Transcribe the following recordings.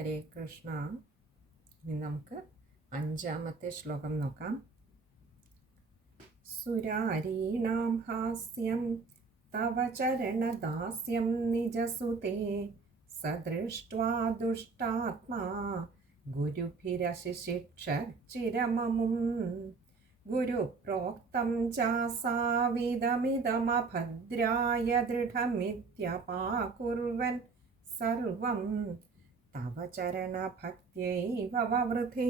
ഹരേ കൃഷ്ണ. ഇനി നമുക്ക് 5-ാമത്തെ ശ്ലോകം നോക്കാം. സുരാരീണാം ഹാസ്യം തവ ചരണദാസ്യം നിജസുതേ സദൃഷ്ട്വാ ദുഷ്ടാത്മാ ഗുരുഭിരശിശിക്ഷച്ചിരമമും ഗുരുപ്രോക്തം ചാസാവിദമിദമഭദ്രായ ദൃഢമിത്യപാകുർവൻ സർവം തവ ചരണഭക്ത്യൈവ വവൃഥേ.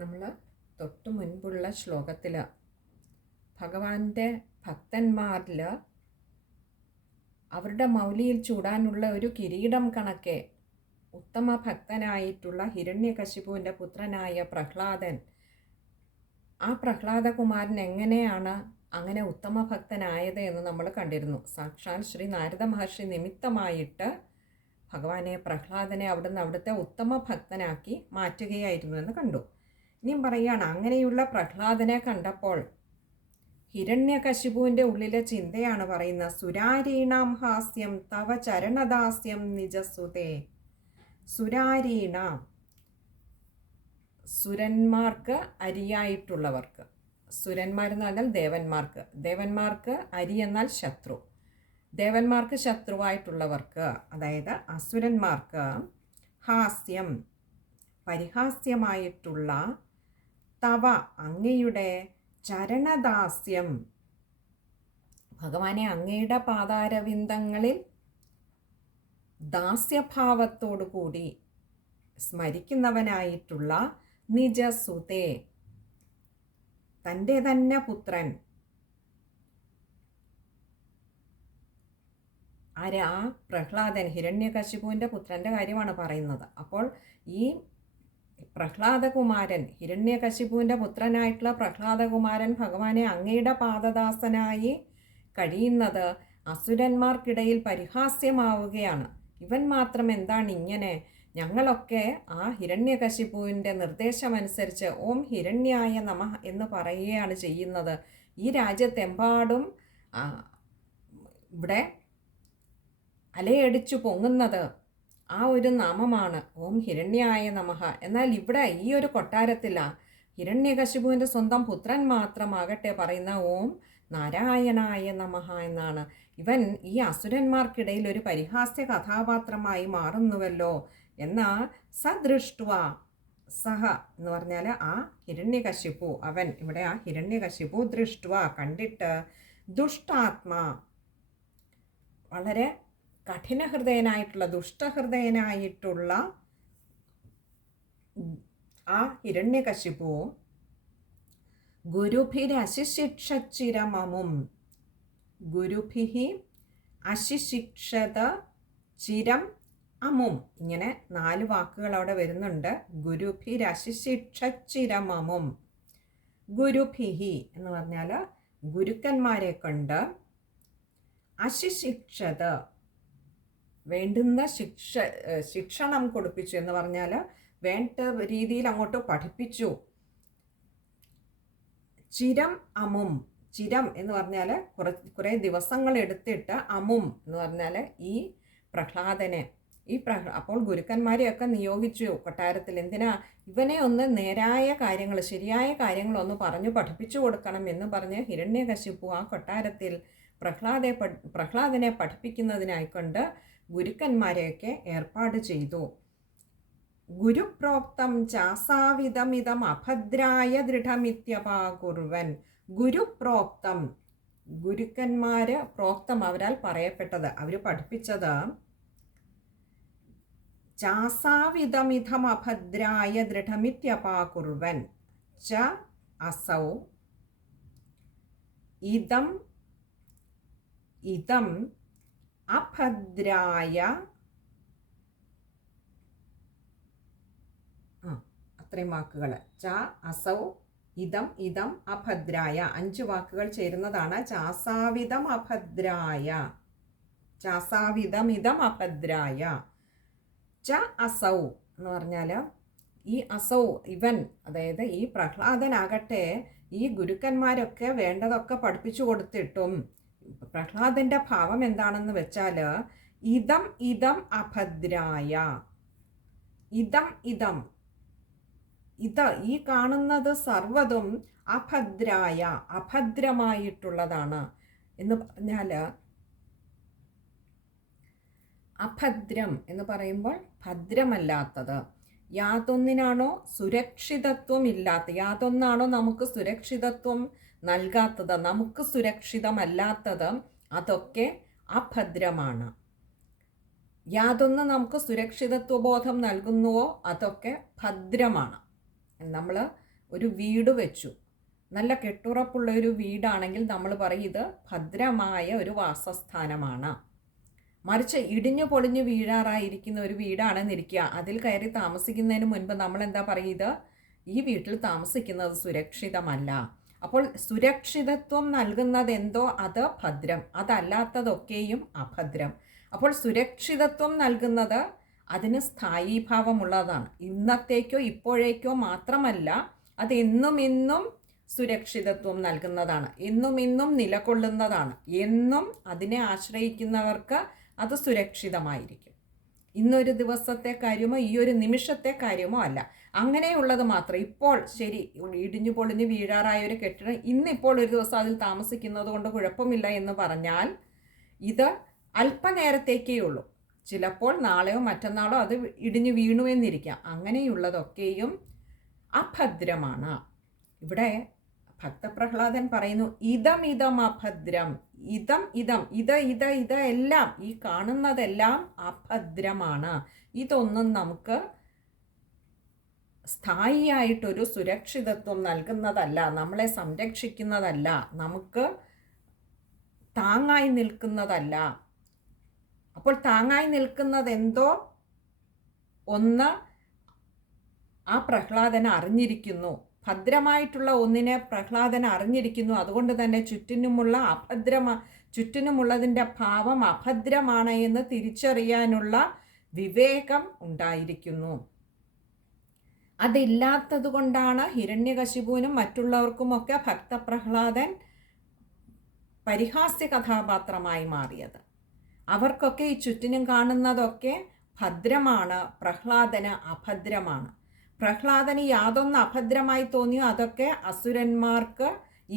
നമ്മൾ തൊട്ടു മുൻപുള്ള ശ്ലോകത്തിൽ ഭഗവാന്റെ ഭക്തന്മാരിൽ അവരുടെ മൗലിയിൽ ചൂടാനുള്ള ഒരു കിരീടം കണക്കെ ഉത്തമ ഭക്തനായിട്ടുള്ള ഹിരണ്യകശിപുവിൻ്റെ പുത്രനായ പ്രഹ്ലാദൻ, ആ പ്രഹ്ലാദകുമാരൻ എങ്ങനെയാണ് അങ്ങനെ ഉത്തമ ഭക്തനായത് എന്ന് നമ്മൾ കണ്ടിരുന്നു. സാക്ഷാൽ ശ്രീ നാരദ മഹർഷി നിമിത്തമായിട്ട് ഭഗവാനെ പ്രഹ്ലാദനെ അവിടുത്തെ ഉത്തമ ഭക്തനാക്കി മാറ്റുകയായിരുന്നു എന്ന് കണ്ടു. ഇനിയും പറയുകയാണ്, അങ്ങനെയുള്ള പ്രഹ്ലാദനെ കണ്ടപ്പോൾ ഹിരണ്യകശിപുവിൻ്റെ ഉള്ളിലെ ചിന്തയാണ് പറയുന്നത്. സുരാരീണാം ഹാസ്യം തവ ചരണദാസ്യം നിജസുതേ. സുരാരീണാം, സുരന്മാർക്ക് അരിയായിട്ടുള്ളവർക്ക്, സുരന്മാരെന്ന് പറഞ്ഞാൽ ദേവന്മാർക്ക്, ദേവന്മാർക്ക് അരി എന്നാൽ ശത്രു, ദേവന്മാർക്ക് ശത്രുവായിട്ടുള്ളവർക്ക്, അതായത് അസുരന്മാർക്ക് ഹാസ്യം പരിഹാസ്യമായിട്ടുള്ള തവ അങ്ങയുടെ ചരണദാസ്യം, ഭഗവാനെ അങ്ങയുടെ പാതാരവിന്ദങ്ങളിൽ ദാസ്യഭാവത്തോടു കൂടി സ്മരിക്കുന്നവനായിട്ടുള്ള നിജസുതേ, തൻ്റെ തന്നെ പുത്രൻ. ആര്? ആ പ്രഹ്ലാദൻ, ഹിരണ്യകശിപുവിൻ്റെ പുത്രൻ്റെ കാര്യമാണ് പറയുന്നത്. അപ്പോൾ ഈ പ്രഹ്ലാദകുമാരൻ, ഹിരണ്യകശിപുവിൻ്റെ പുത്രനായിട്ടുള്ള പ്രഹ്ലാദകുമാരൻ ഭഗവാനെ അങ്ങയുടെ പാദദാസനായി കഴിയുന്നത് അസുരന്മാർക്കിടയിൽ പരിഹാസ്യമാവുകയാണ്. ഇവൻ മാത്രം എന്താണ് ഇങ്ങനെ? ഞങ്ങളൊക്കെ ആ ഹിരണ്യകശിപുവിൻ്റെ നിർദ്ദേശമനുസരിച്ച് ഓം ഹിരണ്യായ നമഃ എന്ന് പറയുകയാണ് ചെയ്യുന്നത്. ഈ രാജ്യത്തെമ്പാടും ഇവിടെ അലയടിച്ചു പൊങ്ങുന്നത് ആ ഒരു നാമമാണ്, ഓം ഹിരണ്യായ നമഃ. എന്നാൽ ഇവിടെ ഈ ഒരു കൊട്ടാരത്തിലാണ് ഹിരണ്യകശിപുവിൻ്റെ സ്വന്തം പുത്രൻ മാത്രമാകട്ടെ പറയുന്ന ഓം നാരായണായ നമഃ എന്നാണ്. ഇവൻ ഈ അസുരന്മാർക്കിടയിൽ ഒരു പരിഹാസ്യ കഥാപാത്രമായി മാറുന്നുവല്ലോ എന്ന സദൃഷ്ട്വ, സഹ എന്ന് പറഞ്ഞാൽ ആ ഹിരണ്യകശിപു, അവൻ, ഇവിടെ ആ ഹിരണ്യകശിപു ദൃഷ്ട്വ കണ്ടിട്ട്, ദുഷ്ടാത്മാ വളരെ കഠിനഹൃദയനായിട്ടുള്ള ദുഷ്ടഹൃദയനായിട്ടുള്ള ആ ഹിരണ്യകശിപു ഗുരുഭിരശിശിക്ഷച്ചിരമമും, ഗുരുഭിഹി അശിശിക്ഷത ചിരം അമും, ഇങ്ങനെ 4 വാക്കുകൾ അവിടെ വരുന്നുണ്ട്. ഗുരുഭിരശിശിക്ഷച്ചിരമമും, ഗുരുഭിഹി എന്ന് പറഞ്ഞാൽ ഗുരുക്കന്മാരെ കൊണ്ട്, അശിശിക്ഷത വേണ്ടുന്ന ശിക്ഷണം കൊടുപ്പിച്ചു എന്ന് പറഞ്ഞാൽ വേണ്ട രീതിയിൽ അങ്ങോട്ട് പഠിപ്പിച്ചു. ചിരം അമും, ചിരം എന്ന് പറഞ്ഞാൽ കുറേ ദിവസങ്ങൾ എടുത്തിട്ട്, അമും എന്ന് പറഞ്ഞാൽ ഈ പ്രഹ്ലാദനെ, അപ്പോൾ ഗുരുക്കന്മാരെയൊക്കെ നിയോഗിച്ചു കൊട്ടാരത്തിൽ. എന്തിനാ? ഇവനെ ഒന്ന് നേരായ കാര്യങ്ങൾ, ശരിയായ കാര്യങ്ങളൊന്ന് പറഞ്ഞു പഠിപ്പിച്ചു കൊടുക്കണം എന്ന് പറഞ്ഞ് ഹിരണ്യകശിപു ആ കൊട്ടാരത്തിൽ പ്രഹ്ലാദനെ പഠിപ്പിക്കുന്നതിനായിക്കൊണ്ട് ഗുരുക്കന്മാരെയൊക്കെ ഏർപ്പാട് ചെയ്തു. ഗുരുപ്രോക്തം ചാസാവിധമിതം അഭദ്രായ ദൃഢമിത്യപാകുർവൻ. ഗുരുപ്രോക്തം, ഗുരുക്കന്മാര് പ്രോക്തം അവരാൽ പറയപ്പെട്ടത്, അവർ പഠിപ്പിച്ചത്, ചാസാവിധമിതം അഭദ്രായ ദൃഢമിത്യപാകുർവൻ ച അസൗ ഇതം ഇതം അഭദ്രായ, അത്രയും വാക്കുകൾ, ച അസൗ ഇതം ഇതം അഭദ്രായ, 5 വാക്കുകൾ ചേരുന്നതാണ് ചാസാവിധം അഭദ്രായ, ചാസാവിധം ഇതം അഭദ്രായ. ച അസൗ എന്ന് പറഞ്ഞാൽ ഈ അസൗ, ഇവൻ, അതായത് ഈ പ്രഹ്ലാദനാകട്ടെ ഈ ഗുരുക്കന്മാരൊക്കെ വേണ്ടതൊക്കെ പഠിപ്പിച്ചു കൊടുത്തിട്ടും പ്രഹ്ലാദൻ്റെ ഭാവം എന്താണെന്ന് വെച്ചാൽ ഇതം ഇതം അഭദ്രായ, ഇതം ഇതം ഇത് ഈ കാണുന്നത് സർവ്വതും അഭദ്രായ അഭദ്രമായിട്ടുള്ളതാണ് എന്ന് പറഞ്ഞാൽ, അഭദ്രം എന്ന് പറയുമ്പോൾ ഭദ്രമല്ലാത്തത്, യാതൊന്നിനാണോ സുരക്ഷിതത്വം ഇല്ലാത്ത, യാതൊന്നാണോ നമുക്ക് സുരക്ഷിതത്വം നൽകാത്തത്, നമുക്ക് സുരക്ഷിതമല്ലാത്തത്, അതൊക്കെ അഭദ്രമാണ്. യാതൊന്ന് നമുക്ക് സുരക്ഷിതത്വബോധം നൽകുന്നുവോ അതൊക്കെ ഭദ്രമാണ്. നമ്മൾ ഒരു വീട് വെച്ചു, നല്ല കെട്ടുറപ്പുള്ള ഒരു വീടാണെങ്കിൽ നമ്മൾ പറയും ഇത് ഭദ്രമായ ഒരു വാസസ്ഥാനമാണ്. മറിച്ച് ഇടിഞ്ഞു പൊളിഞ്ഞു വീഴാറായിരിക്കുന്ന ഒരു വീടാണെന്നിരിക്കുക, അതിൽ കയറി താമസിക്കുന്നതിന് മുൻപ് നമ്മൾ എന്താ പറയുക, ഈ വീട്ടിൽ താമസിക്കുന്നത് സുരക്ഷിതമല്ല. അപ്പോൾ സുരക്ഷിതത്വം നൽകുന്നത് എന്തോ അത് ഭദ്രം, അതല്ലാത്തതൊക്കെയും അഭദ്രം. അപ്പോൾ സുരക്ഷിതത്വം നൽകുന്നത് അതിന് സ്ഥായീഭാവമുള്ളതാണ്. ഇന്നത്തേക്കോ ഇപ്പോഴേക്കോ മാത്രമല്ല, അത് എന്നും ഇന്നും സുരക്ഷിതത്വം നൽകുന്നതാണ്, എന്നും ഇന്നും നിലകൊള്ളുന്നതാണ്. എന്നും അതിനെ ആശ്രയിക്കുന്നവർക്ക് അത് സുരക്ഷിതമായിരിക്കും. ഇന്നൊരു ദിവസത്തെ കാര്യമോ ഈ ഒരു നിമിഷത്തെ കാര്യമോ അല്ല. അങ്ങനെയുള്ളത് മാത്രം. ഇപ്പോൾ ശരി ഇടിഞ്ഞു പൊളിഞ്ഞ് വീഴാറായ ഒരു കെട്ടിടം ഇന്നിപ്പോൾ ഒരു ദിവസം അതിൽ താമസിക്കുന്നത് കൊണ്ട് കുഴപ്പമില്ല എന്ന് പറഞ്ഞാൽ ഇത് അല്പനേരത്തേക്കേ ഉള്ളൂ. ചിലപ്പോൾ നാളെയോ മറ്റന്നാളോ അത് ഇടിഞ്ഞു വീണു എന്നിരിക്കാം. അങ്ങനെയുള്ളതൊക്കെയും അഭദ്രമാണ്. ഇവിടെ ഭക്തപ്രഹ്ലാദൻ പറയുന്നു ഇതം ഇതം അഭദ്രം, ഇതം ഇതം ഇത് എല്ലാം, ഈ കാണുന്നതെല്ലാം അഭദ്രമാണ്. ഇതൊന്നും നമുക്ക് സ്ഥായിയായിട്ടൊരു സുരക്ഷിതത്വം നൽകുന്നതല്ല, നമ്മളെ സംരക്ഷിക്കുന്നതല്ല, നമുക്ക് താങ്ങായി നിൽക്കുന്നതല്ല. അപ്പോൾ താങ്ങായി നിൽക്കുന്നത് എന്തോ ഒന്ന് ആ പ്രഹ്ലാദൻ അറിഞ്ഞിരിക്കുന്നു. ഭദ്രമായിട്ടുള്ള ഒന്നിനെ പ്രഹ്ലാദൻ അറിഞ്ഞിരിക്കുന്നു. അതുകൊണ്ട് തന്നെ ചുറ്റിനുമുള്ളതിൻ്റെ ഭാവം അഭദ്രമാണ് എന്ന് തിരിച്ചറിയാനുള്ള വിവേകം ഉണ്ടായിരിക്കുന്നു. അതില്ലാത്തത് കൊണ്ടാണ് ഹിരണ്യകശിപുവിനും മറ്റുള്ളവർക്കുമൊക്കെ ഭക്തപ്രഹ്ലാദൻ പരിഹാസ്യ കഥാപാത്രമായി മാറിയത്. അവർക്കൊക്കെ ഈ ചുറ്റിനും കാണുന്നതൊക്കെ ഭദ്രമാണ്, പ്രഹ്ലാദന് അഭദ്രമാണ്. പ്രഹ്ലാദന് യാതൊന്ന് അഭദ്രമായി തോന്നിയോ അതൊക്കെ അസുരന്മാർക്ക്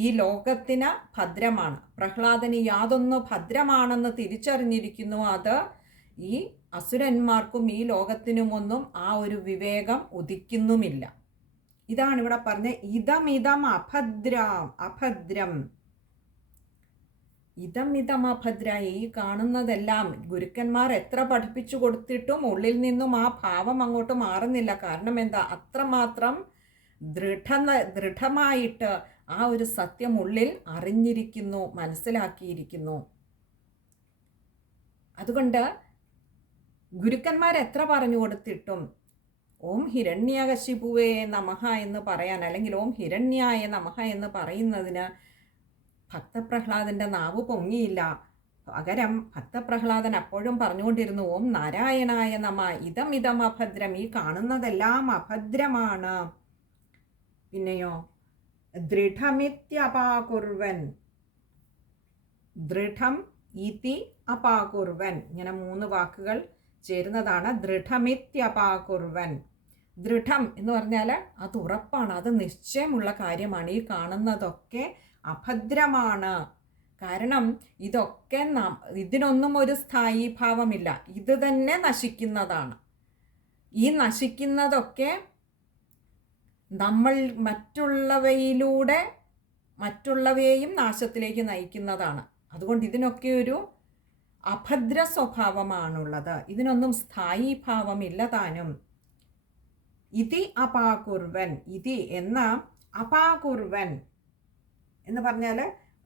ഈ ലോകത്തിന് ഭദ്രമാണ്. പ്രഹ്ലാദന് യാതൊന്ന് ഭദ്രമാണെന്ന് തിരിച്ചറിഞ്ഞിരിക്കുന്നു, അത് ഈ അസുരന്മാർക്കും ഈ ലോകത്തിനുമൊന്നും ആ ഒരു വിവേകം ഉദിക്കുന്നുമില്ല. ഇതാണ് ഇവിടെ പറഞ്ഞ ഇതമിതം അഭദ്രം, ഇതമിതം അഭദ്ര. ഈ കാണുന്നതെല്ലാം ഗുരുക്കന്മാർ എത്ര പഠിപ്പിച്ചു കൊടുത്തിട്ടും ഉള്ളിൽ നിന്നും ആ ഭാവം അങ്ങോട്ട് മാറുന്നില്ല. കാരണം എന്താ, അത്രമാത്രം ദൃഢമായിട്ട് ആ ഒരു സത്യം ഉള്ളിൽ അറിഞ്ഞിരിക്കുന്നു, മനസ്സിലാക്കിയിരിക്കുന്നു. അതുകൊണ്ട് ഗുരുക്കന്മാർ എത്ര പറഞ്ഞു കൊടുത്തിട്ടും ഓം ഹിരണ്യകശിപുവേ നമഃ എന്ന് പറയാൻ, അല്ലെങ്കിൽ ഓം ഹിരണ്യായ നമഃ എന്ന് പറയുന്നതിന് ഭക്തപ്രഹ്ലാദൻ്റെ നാവ് പൊങ്ങിയില്ല. പകരം ഭക്തപ്രഹ്ലാദൻ അപ്പോഴും പറഞ്ഞുകൊണ്ടിരുന്നു ഓം നാരായണായ നമഃ, ഇതം അഭദ്രം, ഈ കാണുന്നതെല്ലാം അഭദ്രമാണ്. പിന്നെയോ ദൃഢമിത്യപാകുർവൻ, ദൃഢം ഇതി അപാകുർവൻ, ഇങ്ങനെ 3 വാക്കുകൾ ചേരുന്നതാണ് ദൃഢമിത്യപാകുർവൻ. ദൃഢം എന്ന് പറഞ്ഞാൽ അത് ഉറപ്പാണ്, അത് നിശ്ചയമുള്ള കാര്യമാണ്. ഈ കാണുന്നതൊക്കെ അഭദ്രമാണ്. കാരണം ഇതൊക്കെ ഇതിനൊന്നും ഒരു സ്ഥായീ ഭാവമില്ല, ഇത് തന്നെ നശിക്കുന്നതാണ്. ഈ നശിക്കുന്നതൊക്കെ നമ്മൾ മറ്റുള്ളവയിലൂടെ മറ്റുള്ളവയെയും നാശത്തിലേക്ക് നയിക്കുന്നതാണ്. അതുകൊണ്ട് ഇതിനൊക്കെ ഒരു അഭദ്ര സ്വഭാവമാണുള്ളത്, ഇതിനൊന്നും സ്ഥായീ ഭാവമില്ല താനും. ഇതി അപാകുർവൻ, ഇതി എന്ന അപാകുർവൻ എന്ന് പറഞ്ഞാൽ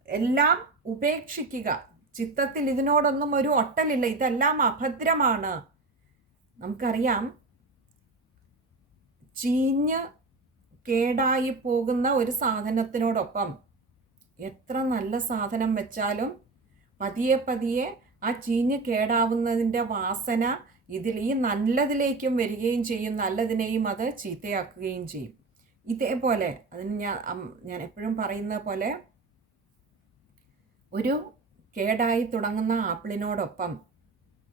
എല്ലാം ഉപേക്ഷിക്കുക, ചിത്തത്തിൽ ഇതിനോടൊന്നും ഒരു ഒട്ടലില്ല, ഇതെല്ലാം അഭദ്രമാണ്. നമുക്കറിയാം ചീഞ്ഞ് കേടായി പോകുന്ന ഒരു സാധനത്തിനോടൊപ്പം എത്ര നല്ല സാധനം വെച്ചാലും പതിയെ ആ ചീഞ്ഞ് കേടാവുന്നതിൻ്റെ വാസന ഈ നല്ലതിലേക്കും വരികയും ചെയ്യും, നല്ലതിനെയും അത് ചീത്തയാക്കുകയും ചെയ്യും. ഇതേപോലെ അതിന് ഞാൻ എപ്പോഴും പറയുന്ന പോലെ ഒരു കേടായി തുടങ്ങുന്ന ആപ്പിളിനോടൊപ്പം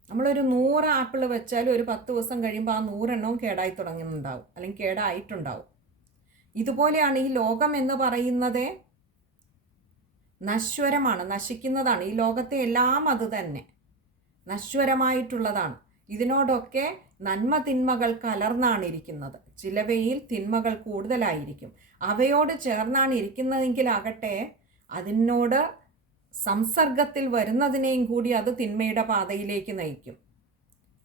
നമ്മളൊരു 100 ആപ്പിൾ വെച്ചാൽ ഒരു 10 ദിവസം കഴിയുമ്പോൾ ആ 100 എണ്ണവും കേടായി തുടങ്ങുന്നുണ്ടാവും, അല്ലെങ്കിൽ കേടായിട്ടുണ്ടാവും. ഇതുപോലെയാണ് ഈ ലോകം എന്ന് പറയുന്നത് നശ്വരമാണ്, നശിക്കുന്നതാണ്. ഈ ലോകത്തെ എല്ലാം അത് തന്നെ നശ്വരമായിട്ടുള്ളതാണ്. ഇതിനോടൊക്കെ നന്മ തിന്മകൾ കലർന്നാണ് ഇരിക്കുന്നത്. ചിലവയിൽ തിന്മകൾ കൂടുതലായിരിക്കും. അവയോട് ചേർന്നാണ് ഇരിക്കുന്നതെങ്കിലാകട്ടെ അതിനോട് സംസർഗത്തിൽ വരുന്നതിനെയും കൂടി അത് തിന്മയുടെ പാതയിലേക്ക് നയിക്കും.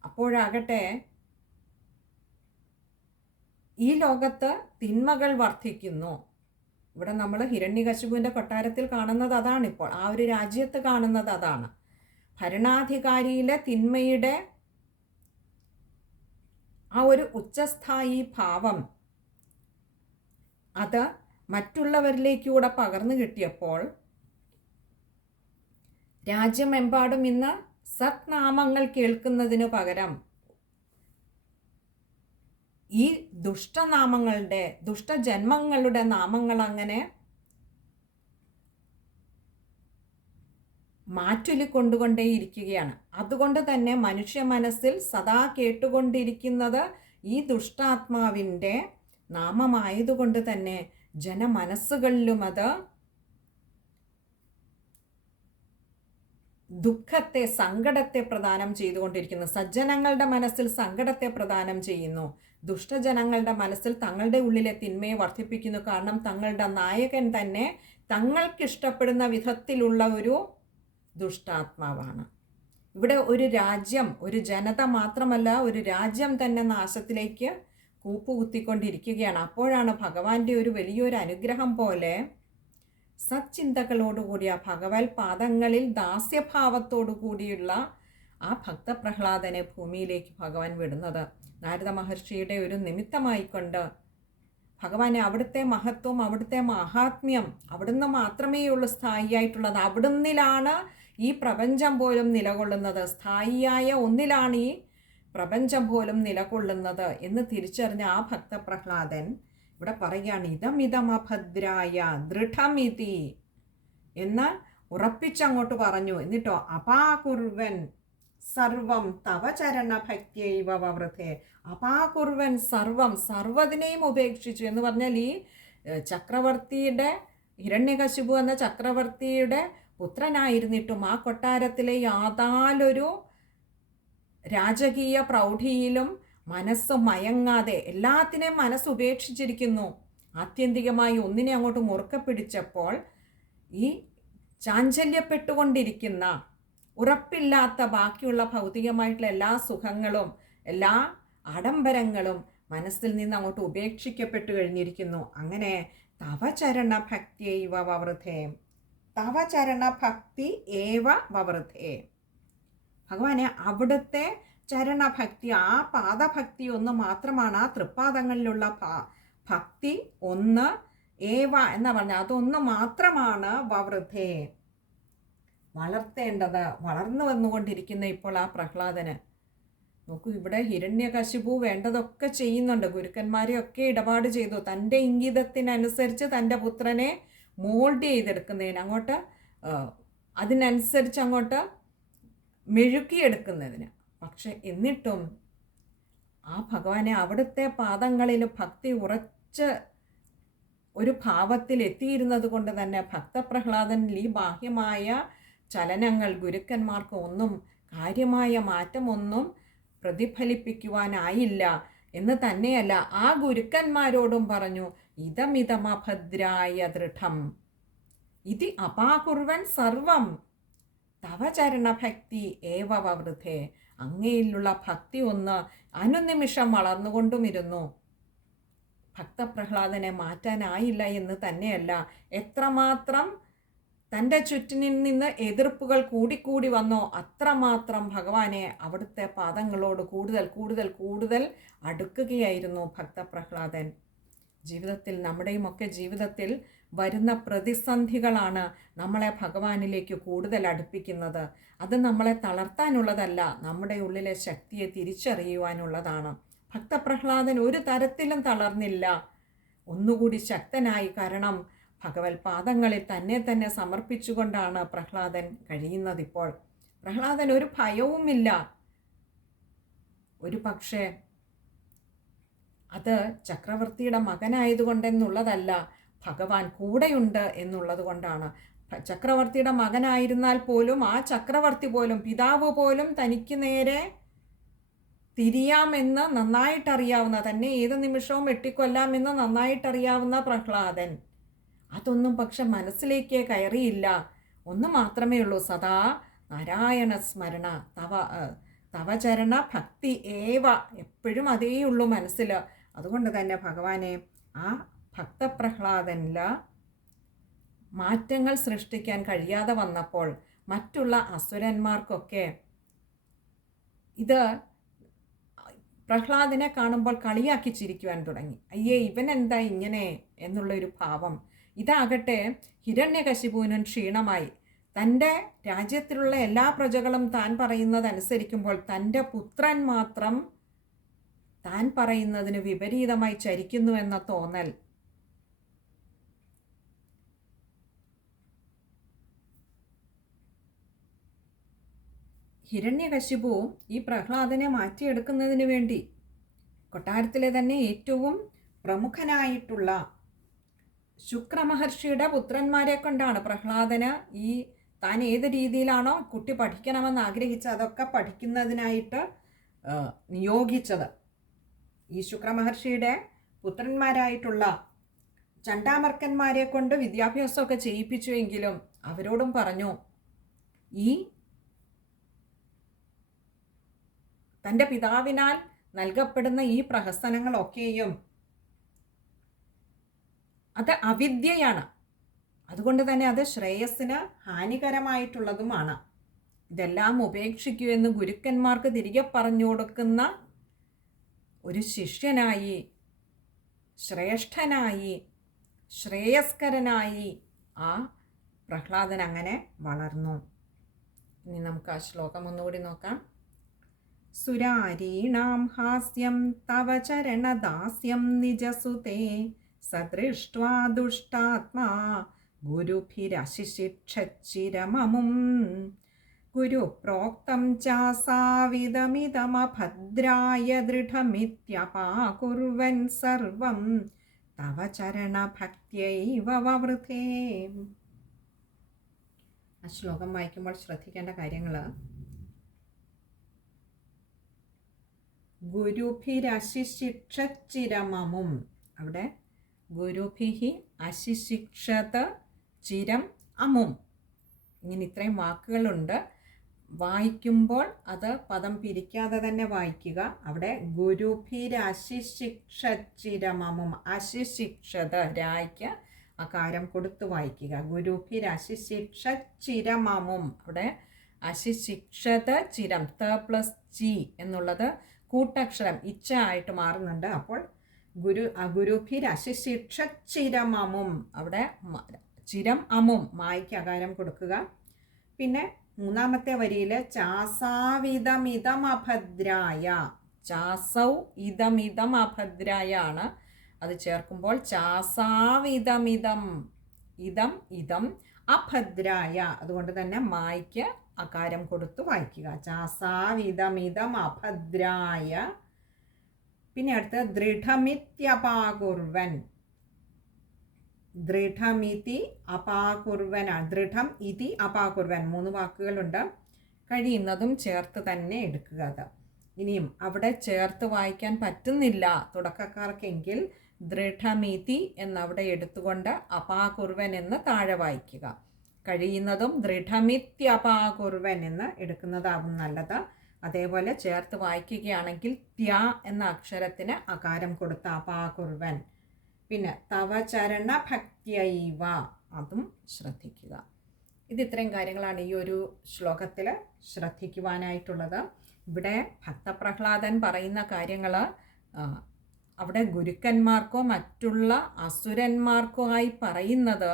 അപ്പോഴാകട്ടെ ഈ ലോകത്ത് തിന്മകൾ വർദ്ധിക്കുന്നു. ഇവിടെ നമ്മൾ ഹിരണ്യകശിപുവിൻ്റെ കൊട്ടാരത്തിൽ കാണുന്നത് അതാണിപ്പോൾ, ആ ഒരു രാജ്യത്ത് കാണുന്നത് അതാണ്. ഭരണാധികാരിയിലെ തിന്മയുടെ ആ ഒരു ഉച്ചസ്ഥായി ഭാവം അത് മറ്റുള്ളവരിലേക്കൂടെ പകർന്നു കിട്ടിയപ്പോൾ രാജ്യമെമ്പാടും ഇന്ന് സത്നാമങ്ങൾ കേൾക്കുന്നതിനു പകരം ഈ ദുഷ്ടനാമങ്ങളുടെ, ദുഷ്ടജന്മങ്ങളുടെ നാമങ്ങൾ അങ്ങനെ മാറ്റൊലിക്കൊണ്ടുകൊണ്ടേയിരിക്കുകയാണ്. അതുകൊണ്ട് തന്നെ മനുഷ്യ മനസ്സിൽ സദാ കേട്ടുകൊണ്ടിരിക്കുന്നത് ഈ ദുഷ്ടാത്മാവിൻ്റെ നാമമായതുകൊണ്ട് തന്നെ ജനമനസ്സുകളിലും അത് ദുഃഖത്തെ, സങ്കടത്തെ പ്രദാനം ചെയ്തുകൊണ്ടിരിക്കുന്നു. സജ്ജനങ്ങളുടെ മനസ്സിൽ സങ്കടത്തെ പ്രദാനം ചെയ്യുന്നു, ദുഷ്ടജനങ്ങളുടെ മനസ്സിൽ തങ്ങളുടെ ഉള്ളിലെ തിന്മയെ വർദ്ധിപ്പിക്കുന്നു. കാരണം തങ്ങളുടെ നായകൻ തന്നെ തങ്ങൾക്കിഷ്ടപ്പെടുന്ന വിധത്തിലുള്ള ഒരു ദുഷ്ടാത്മാവാണ്. ഇവിടെ ഒരു രാജ്യം, ഒരു ജനത മാത്രമല്ല, ഒരു രാജ്യം തന്നെ നാശത്തിലേക്ക് കൂപ്പുകുത്തിക്കൊണ്ടിരിക്കുകയാണ്. അപ്പോഴാണ് ഭഗവാന്റെ ഒരു വലിയൊരു അനുഗ്രഹം പോലെ സച്ചിന്തകളോടുകൂടിയ ഭഗവത് പാദങ്ങളിൽ ദാസ്യഭാവത്തോടു കൂടിയുള്ള ആ ഭക്തപ്രഹ്ലാദനെ ഭൂമിയിലേക്ക് ഭഗവാൻ വിടുന്നത്. നാരദ മഹർഷിയുടെ ഒരു നിമിത്തമായിക്കൊണ്ട് ഭഗവാനെ അവിടുത്തെ മഹത്വം, അവിടുത്തെ മഹാത്മ്യം അവിടുന്ന് മാത്രമേ ഉള്ളൂ സ്ഥായിയായിട്ടുള്ളത്. അവിടുന്നിലാണ് ഈ പ്രപഞ്ചം പോലും നിലകൊള്ളുന്നത്. സ്ഥായിയായ ഒന്നിലാണ് ഈ പ്രപഞ്ചം പോലും നിലകൊള്ളുന്നത് എന്ന് തിരിച്ചറിഞ്ഞ ആ ഭക്തപ്രഹ്ലാദൻ ഇവിടെ പറയുകയാണ്, ഇതമിതമഭദ്രായ ദൃഢമിതി എന്ന് ഉറപ്പിച്ചങ്ങോട്ട് പറഞ്ഞു. എന്നിട്ടോ അപാകുർവൻ സർവം തവ ചരണ ഭക്തിയൈവ വവൃതേ. അപാകുർവൻ സർവം, സർവ്വതിനെയും ഉപേക്ഷിച്ചു എന്ന് പറഞ്ഞാൽ ഈ ചക്രവർത്തിയുടെ, ഹിരണ്യകശിപു എന്ന ചക്രവർത്തിയുടെ പുത്രനായിരുന്നിട്ടും ആ കൊട്ടാരത്തിലെ യാതൊരു രാജകീയ പ്രൗഢിയിലും മനസ്സ് മയങ്ങാതെ എല്ലാത്തിനെയും മനസ്സുപേക്ഷിച്ചിരിക്കുന്നു. ആത്യന്തികമായി ഒന്നിനെ അങ്ങോട്ട് മുറുക്കെ പിടിച്ചപ്പോൾ ഈ ചാഞ്ചല്യപ്പെട്ടുകൊണ്ടിരിക്കുന്ന, ഉറപ്പില്ലാത്ത ബാക്കിയുള്ള ഭൗതികമായിട്ടുള്ള എല്ലാ സുഖങ്ങളും എല്ലാ ആഡംബരങ്ങളും മനസ്സിൽ നിന്ന് അങ്ങോട്ട് ഉപേക്ഷിക്കപ്പെട്ടു കഴിഞ്ഞിരിക്കുന്നു. അങ്ങനെ തവ ചരണ ഭക്തിയൈവ വവൃതേ, തവ ചരണ ഭക്തി ഏവ വവൃതേ. ഭഗവാനെ അവിടുത്തെ ചരണഭക്തി, ആ പാദഭക്തി ഒന്ന് മാത്രമാണ്, ആ തൃപ്പാദങ്ങളിലുള്ള ഭക്തി ഒന്ന്, ഏവ എന്ന് പറഞ്ഞാൽ അതൊന്ന് മാത്രമാണ് വവൃതേ വളർത്തേണ്ടത്. വളർന്നു വന്നുകൊണ്ടിരിക്കുന്ന ഇപ്പോൾ ആ പ്രഹ്ലാദന് നോക്കൂ, ഇവിടെ ഹിരണ്യകശിപു വേണ്ടതൊക്കെ ചെയ്യുന്നുണ്ട്, ഗുരുക്കന്മാരെയൊക്കെ ഇടപാട് ചെയ്തു, തൻ്റെ ഇംഗിതത്തിനനുസരിച്ച് തൻ്റെ പുത്രനെ മോൾഡ് ചെയ്തെടുക്കുന്നതിന്, അങ്ങോട്ട് അതിനനുസരിച്ച് അങ്ങോട്ട് മെഴുക്കിയെടുക്കുന്നതിന്. പക്ഷെ എന്നിട്ടും ആ ഭഗവാനെ അവിടുത്തെ പാദങ്ങളിൽ ഭക്തി ഉറച്ച് ഒരു ഭാവത്തിൽ എത്തിയിരുന്നത് കൊണ്ട് തന്നെ ഭക്തപ്രഹ്ലാദനിൽ ഈ ബാഹ്യമായ ചലനങ്ങൾ ഗുരുക്കന്മാർക്ക് ഒന്നും കാര്യമായ മാറ്റമൊന്നും പ്രതിഫലിപ്പിക്കുവാനായില്ല എന്ന് തന്നെയല്ല, ആ ഗുരുക്കന്മാരോടും പറഞ്ഞു, ഇതമിതമഭദ്രായ ദൃഢം ഇതി അപാകുർവൻ സർവം തവ ചരണഭക്തി ഏവ വവൃതേ. അങ്ങയിലുള്ള ഭക്തി ഒന്ന് അനുനിമിഷം വളർന്നുകൊണ്ടുമിരുന്നു. ഭക്തപ്രഹ്ലാദനെ മാറ്റാനായില്ല എന്ന് തന്നെയല്ല, എത്രമാത്രം തൻ്റെ ചുറ്റിനിൽ നിന്ന് എതിർപ്പുകൾ കൂടിക്കൂടി വന്നോ അത്രമാത്രം ഭഗവാനെ അവിടുത്തെ പാദങ്ങളോട് കൂടുതൽ കൂടുതൽ കൂടുതൽ അടുക്കുകയായിരുന്നു ഭക്തപ്രഹ്ലാദൻ. ജീവിതത്തിൽ, നമ്മുടെയുമൊക്കെ ജീവിതത്തിൽ വരുന്ന പ്രതിസന്ധികളാണ് നമ്മളെ ഭഗവാനിലേക്ക് കൂടുതൽ അടുപ്പിക്കുന്നത്. അത് നമ്മളെ തളർത്താനുള്ളതല്ല, നമ്മുടെ ഉള്ളിലെ ശക്തിയെ തിരിച്ചറിയുവാനുള്ളതാണ്. ഭക്തപ്രഹ്ലാദൻ ഒരു തരത്തിലും തളർന്നില്ല, ഒന്നുകൂടി ശക്തനായി. കാരണം ഭഗവത് പാദങ്ങളിൽ തന്നെ സമർപ്പിച്ചുകൊണ്ടാണ് പ്രഹ്ലാദൻ കഴിയുന്നതിപ്പോൾ. പ്രഹ്ലാദൻ ഒരു ഭയവുമില്ല. ഒരു പക്ഷേ അത് ചക്രവർത്തിയുടെ മകനായതുകൊണ്ടെന്നുള്ളതല്ല, ഭഗവാൻ കൂടെയുണ്ട് എന്നുള്ളത് കൊണ്ടാണ്. ചക്രവർത്തിയുടെ മകനായിരുന്നാൽ പോലും ആ ചക്രവർത്തി പോലും, പിതാവ് പോലും തനിക്ക് നേരെ തിരിയാമെന്ന് നന്നായിട്ടറിയാവുന്ന, തന്നെ ഏത് നിമിഷവും വെട്ടിക്കൊല്ലാമെന്ന് നന്നായിട്ടറിയാവുന്ന പ്രഹ്ലാദൻ അതൊന്നും പക്ഷെ മനസ്സിലേക്ക് കയറിയില്ല. ഒന്ന് മാത്രമേ ഉള്ളൂ, സദാ നാരായണ സ്മരണ, തവചരണ ഭക്തി ഏവ, എപ്പോഴും അതേയുള്ളൂ മനസ്സിൽ. അതുകൊണ്ട് തന്നെ ഭഗവാനെ ആ ഭക്തപ്രഹ്ലാദനിൽ മാറ്റങ്ങൾ സൃഷ്ടിക്കാൻ കഴിയാതെ വന്നപ്പോൾ മറ്റുള്ള അസുരന്മാർക്കൊക്കെ ഇത് പ്രഹ്ലാദനെ കാണുമ്പോൾ കളിയാക്കി ചിരിക്കുവാൻ തുടങ്ങി. അയ്യേ, ഇവൻ എന്താ ഇങ്ങനെ എന്നുള്ളൊരു ഭാവം. ഇതാകട്ടെ ഹിരണ്യകശിപുവിനും ക്ഷീണമായി. തൻ്റെ രാജ്യത്തിലുള്ള എല്ലാ പ്രജകളും താൻ പറയുന്നതനുസരിക്കുമ്പോൾ തൻ്റെ പുത്രൻ മാത്രം താൻ പറയുന്നതിന് വിപരീതമായി ചരിക്കുന്നുവെന്ന തോന്നൽ. ഹിരണ്യകശിപു ഈ പ്രഹ്ലാദനെ മാറ്റിയെടുക്കുന്നതിന് വേണ്ടി കൊട്ടാരത്തിലെ തന്നെ ഏറ്റവും പ്രമുഖനായിട്ടുള്ള ശുക്രമഹർഷിയുടെ പുത്രന്മാരെ കൊണ്ടാണ് പ്രഹ്ലാദന് ഈ താൻ ഏത് രീതിയിലാണോ കുട്ടി പഠിക്കണമെന്ന് ആഗ്രഹിച്ചത് അതൊക്കെ പഠിക്കുന്നതിനായിട്ട് നിയോഗിച്ചത്. ഈ ശുക്രമഹർഷിയുടെ പുത്രന്മാരായിട്ടുള്ള ചണ്ടാമർക്കന്മാരെ കൊണ്ട് വിദ്യാഭ്യാസമൊക്കെ ചെയ്യിപ്പിച്ചുവെങ്കിലും അവരോടും പറഞ്ഞു, ഈ തൻ്റെ പിതാവിനാൽ നൽകപ്പെടുന്ന ഈ പ്രഹസനങ്ങളൊക്കെയും അത് അവിദ്യയാണ്. അതുകൊണ്ട് തന്നെ അത് ശ്രേയസ്സിന് ഹാനികരമായിട്ടുള്ളതുമാണ്. ഇതെല്ലാം ഉപേക്ഷിക്കൂ എന്ന് ഗുരുക്കന്മാർക്ക് തിരികെ പറഞ്ഞു കൊടുക്കുന്ന ഒരു ശിഷ്യനായി, ശ്രേഷ്ഠനായി, ശ്രേയസ്കരനായി ആ പ്രഹ്ലാദൻ അങ്ങനെ വളർന്നു. ഇനി നമുക്ക് ആ ശ്ലോകം ഒന്നുകൂടി നോക്കാം. സുരാരീണാം ഹാസ്യം തവ ചരണദാസ്യം നിജസുതേ സദൃഷ്ട്വാ ദുഷ്ടാത്മാ ഗുരുഭിരശിശിക്ഷച്ചിരമമും ഗുരുപ്രോക്തം ചാസാവിദമിദമഭദ്രായ ദൃഢമിത്യപാകുർവൻ സർവം തവ ചരണഭക്ത്യൈവ വവൃതേ. ആ ശ്ലോകം വായിക്കുമ്പോൾ ശ്രദ്ധിക്കേണ്ട കാര്യങ്ങൾ: ഗുരുഭിരശിശിക്ഷച്ചിരമമും, അവിടെ ഗുരുഭിഹി അശിശിക്ഷത ചിരം അമും, ഇങ്ങനെ ഇത്രയും വാക്കുകളുണ്ട്. വായിക്കുമ്പോൾ അത് പദം പിരിക്കാതെ തന്നെ വായിക്കുക. അവിടെ ഗുരുഭിരശിശിക്ഷച്ചിരമമും, അശിശിക്ഷത രായ്ക്ക് അകാരം കൊടുത്തു വായിക്കുക. ഗുരുഭിരശിശിക്ഷച്ചിരമമും, അവിടെ അശിശിക്ഷത ചിരം, ത പ്ലസ് ചി എന്നുള്ളത് കൂട്ടക്ഷരം ഇച്ഛ ആയിട്ട് മാറുന്നുണ്ട്. അപ്പോൾ ഗുരുഭിരശിശിക്ഷച്ചിരമമും, അവിടെ ചിരം അമും മായ്ക്ക് അകാരം കൊടുക്കുക. പിന്നെ മൂന്നാമത്തെ വരിയിൽ ചാസാവിതമിതമഭദ്രായ, ചാസൗ ഇതമിതം അഭദ്രായ ആണ്. അത് ചേർക്കുമ്പോൾ ചാസാവിതമിതം, ഇതം ഇതം അഭദ്രായ, അതുകൊണ്ട് തന്നെ മായ്ക്ക് അകാരം കൊടുത്തു വായിക്കുക. ചാസാവിതമിതം അഭദ്രായ. പിന്നെ അടുത്ത് ദൃഢമിത്യപാകുർവൻ, ദൃഢമിതി അപാകുർവനാണ്. ദൃഢം ഇതി അപാകുർവൻ, 3 വാക്കുകളുണ്ട്. കഴിയുന്നതും ചേർത്ത് തന്നെ എടുക്കുക. അത് ഇനിയും അവിടെ ചേർത്ത് വായിക്കാൻ പറ്റുന്നില്ല തുടക്കക്കാർക്കെങ്കിൽ ദൃഢമിതി എന്നവിടെ എടുത്തുകൊണ്ട് അപാകുർവൻ എന്ന് താഴെ വായിക്കുക. കഴിയുന്നതും ദൃഢമിത്യപാകുർവൻ എന്ന് എടുക്കുന്നതാവും നല്ലത്. അതേപോലെ ചേർത്ത് വായിക്കുകയാണെങ്കിൽ ത്യ എന്ന അക്ഷരത്തിന് അകാരം കൊടുത്ത അപാകുർവൻ. പിന്നെ തവ ചരണ ഭക്ത്യൈവ, അതും ശ്രദ്ധിക്കുക. ഇത്രയും കാര്യങ്ങളാണ് ഈ ഒരു ശ്ലോകത്തിൽ ശ്രദ്ധിക്കുവാനായിട്ടുള്ളത്. ഇവിടെ ഭക്തപ്രഹ്ലാദൻ പറയുന്ന കാര്യങ്ങൾ അവിടെ ഗുരുക്കന്മാർക്കോ മറ്റുള്ള അസുരന്മാർക്കോ ആയി പറയുന്നത്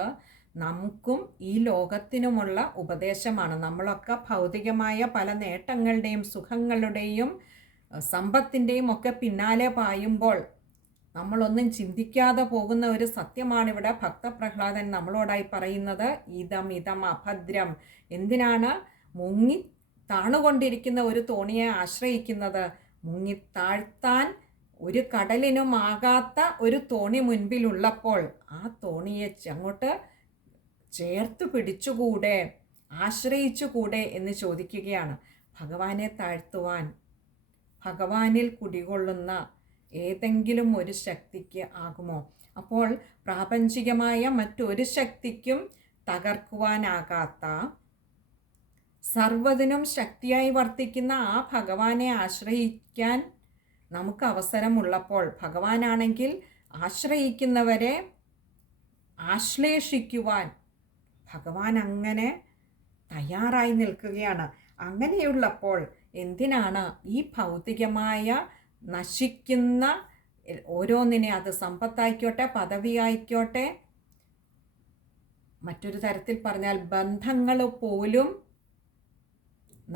നമുക്കും ഈ ലോകത്തിനുമുള്ള ഉപദേശമാണ്. നമ്മളൊക്കെ ഭൗതികമായ പല നേട്ടങ്ങളുടെയും സുഖങ്ങളുടെയും സമ്പത്തിൻ്റെയും ഒക്കെ പിന്നാലെ പായുമ്പോൾ നമ്മളൊന്നും ചിന്തിക്കാതെ പോകുന്ന ഒരു സത്യമാണിവിടെ ഭക്തപ്രഹ്ലാദൻ നമ്മളോടായി പറയുന്നത്. ഇതം അഭദ്രം. എന്തിനാണ് മുങ്ങി താണുകൊണ്ടിരിക്കുന്ന ഒരു തോണിയെ ആശ്രയിക്കുന്നത്? മുങ്ങിത്താഴ്ത്താൻ ഒരു കടലിനും ആകാത്ത ഒരു തോണി മുൻപിലുള്ളപ്പോൾ ആ തോണിയെ അങ്ങോട്ട് ചേർത്ത് പിടിച്ചുകൂടെ, ആശ്രയിച്ചുകൂടെ എന്ന് ചോദിക്കുകയാണ്. ഭഗവാനെ താഴ്ത്തുവാൻ ഭഗവാനിൽ കുടികൊള്ളുന്ന ഏതെങ്കിലും ഒരു ശക്തിക്ക് ആകുമോ? അപ്പോൾ പ്രാപഞ്ചികമായ മറ്റൊരു ശക്തിക്കും തകർക്കുവാനാകാത്ത, സർവ്വതിനും ശക്തിയായി വർത്തിക്കുന്ന ആ ഭഗവാനെ ആശ്രയിക്കാൻ നമുക്ക് അവസരമുള്ളപ്പോൾ, ഭഗവാനാണെങ്കിൽ ആശ്രയിക്കുന്നവരെ ആശ്ലേഷിക്കുവാൻ ഭഗവാൻ അങ്ങനെ തയ്യാറായി നിൽക്കുകയാണ്. അങ്ങനെയുള്ളപ്പോൾ എന്തിനാണ് ഈ ഭൗതികമായ നശിക്കുന്ന ഓരോന്നിനെ, അത് സമ്പത്തായിക്കോട്ടെ, പദവിയായിക്കോട്ടെ, മറ്റൊരു തരത്തിൽ പറഞ്ഞാൽ ബന്ധങ്ങൾ പോലും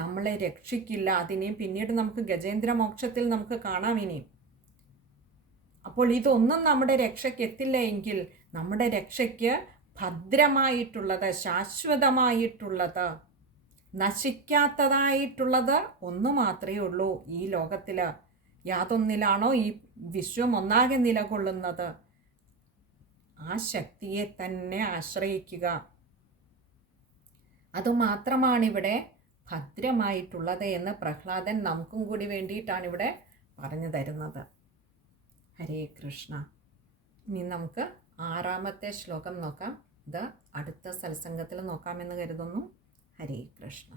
നമ്മളെ രക്ഷിക്കില്ല. അതിനെയും പിന്നീട് നമുക്ക് ഗജേന്ദ്ര മോക്ഷത്തിൽ നമുക്ക് കാണാം ഇനിയും. അപ്പോൾ ഇതൊന്നും നമ്മുടെ രക്ഷയ്ക്ക് എത്തില്ല എങ്കിൽ നമ്മുടെ രക്ഷയ്ക്ക് ഭദ്രമായിട്ടുള്ളത്, ശാശ്വതമായിട്ടുള്ളത്, നശിക്കാത്തതായിട്ടുള്ളത് ഒന്ന് മാത്രമേ ഉള്ളൂ ഈ ലോകത്തിൽ. യാതൊന്നിലാണോ ഈ വിശ്വം ഒന്നാകെ നിലകൊള്ളുന്നത്, ആ ശക്തിയെ തന്നെ ആശ്രയിക്കുക. അതുമാത്രമാണിവിടെ ഭദ്രമായിട്ടുള്ളത് എന്ന് പ്രഹ്ലാദൻ നമുക്കും കൂടി വേണ്ടിയിട്ടാണ് ഇവിടെ പറഞ്ഞു തരുന്നത്. ഹരേ കൃഷ്ണ. ഇനി നമുക്ക് 6ാമത്തെ ശ്ലോകം നോക്കാം. ഇത് അടുത്ത സത്സംഗത്തിൽ നോക്കാമെന്ന് കരുതുന്നു. ഹരേ കൃഷ്ണ.